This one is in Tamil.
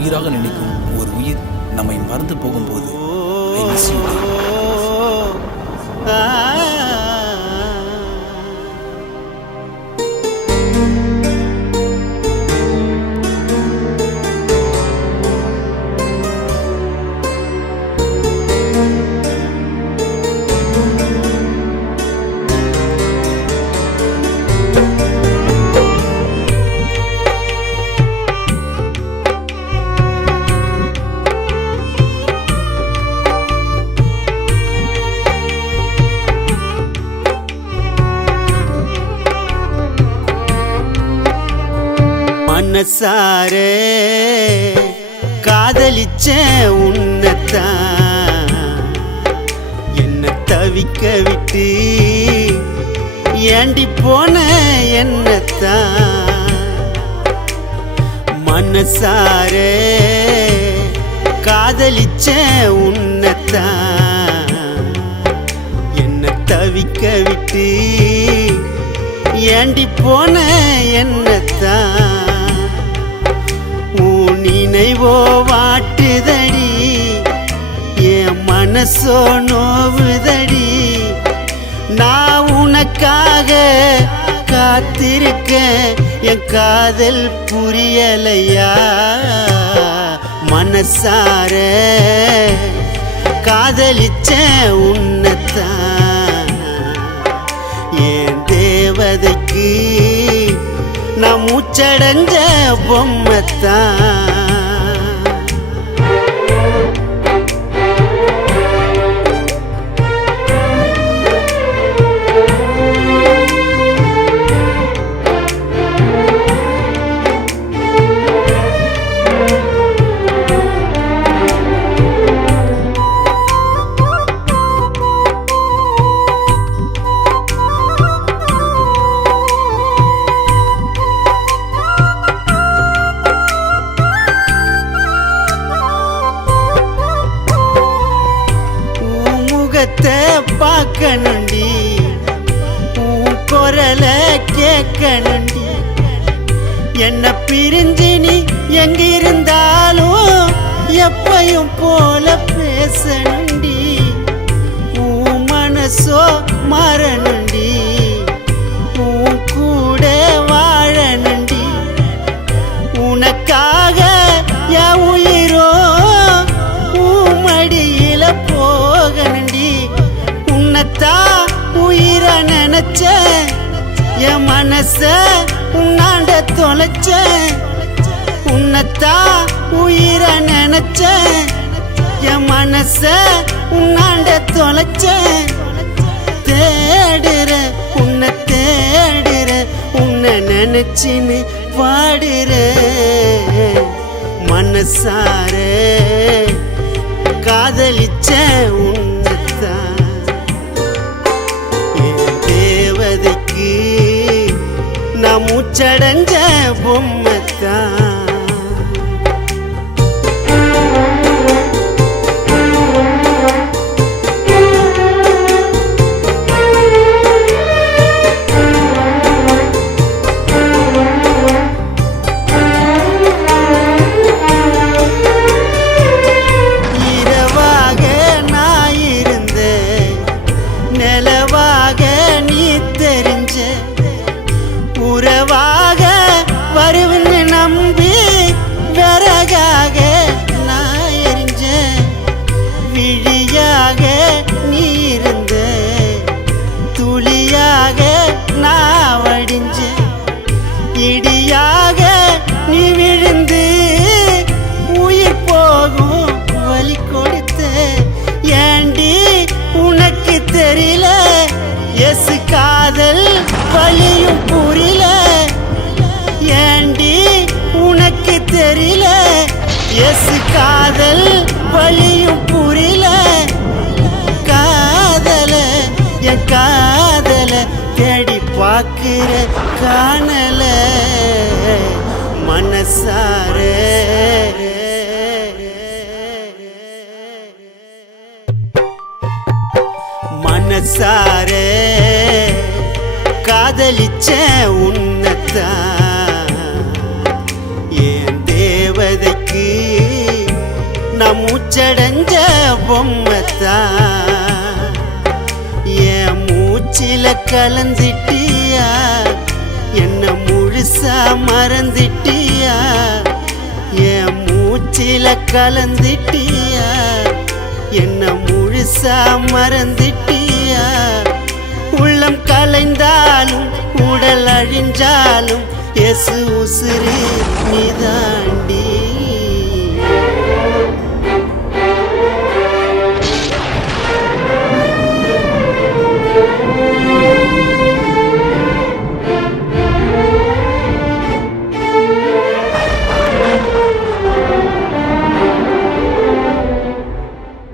உயிராக நினைக்கும் ஒரு உயிர் நம்மை மறந்து போகும்போது ஐ மிஸ் யூ மனசாரே காதலிச்ச உன்னத்தான். என்ன தவிக்க விட்டு ஏண்டி போன என்னத்தான். மனசாரே காதலிச்ச உன்னத்தான். என்ன தவிக்க விட்டு ஏண்டி போன என்னத்தான். உன் வாட்டுதடி என் மனசோ நோவுதடி. நான் உனக்காக காத்திருக்க என் காதல் புரியலையா? மனசார காதலிச்ச உன்னத்தான். என் தேவதைக்கு நான் மூச்சடைஞ்ச பொம்மத்தான். பார்க்கணுண்டி உன் குரலை கேட்கணுண்டி. என்ன பிரிஞ்சு நீ எங்கிருந்தாலும் எப்பையும் போல பேசணுண்டி. உன் மனசோ மரணு நினைச்ச என் மனச உன்னாண்ட தொலைச்ச உன்னத்தா உயிர நினைச்ச என் மனச உன்னாண்ட தொலைச்ச. தேடுற உன்னை தேடுற உன்னை நினைச்சின்னு பாடுற மனசார காதலிச்ச உன் மூச்சடைஞ்ச பொம்மத்தான். வருவன்னு நம்பி விறகாக நான் எரிஞ்சேன் விழியாக நீ இருந்த துளியாக நான் வடிஞ்சேன் இடியாக நீ விழுந்து உயிர் போகும் வழி கொடுத்த ஏண்டி உனக்கு தெரியல? எசு காதல் வழியும் தெரியல. எசு காதல் வழியும் புரியல. காதல என் காதல தேடி பார்க்கிற காணல. மனசாரே. மனசாரே. காதலிச்ச உன்னத்தான் என் தேவதைக்கு பொம்மைத்தான் என் மூச்சில கலந்துட்டியா? என்ன முழுசா மறந்துட்டியா? என் மூச்சில கலந்துட்டியா? என்ன முழுசா மறந்துட்டியா? உள்ளம் கலைந்தாலும் உடல் அழிஞ்சாலும் எசு உசுறு நீதாண்டி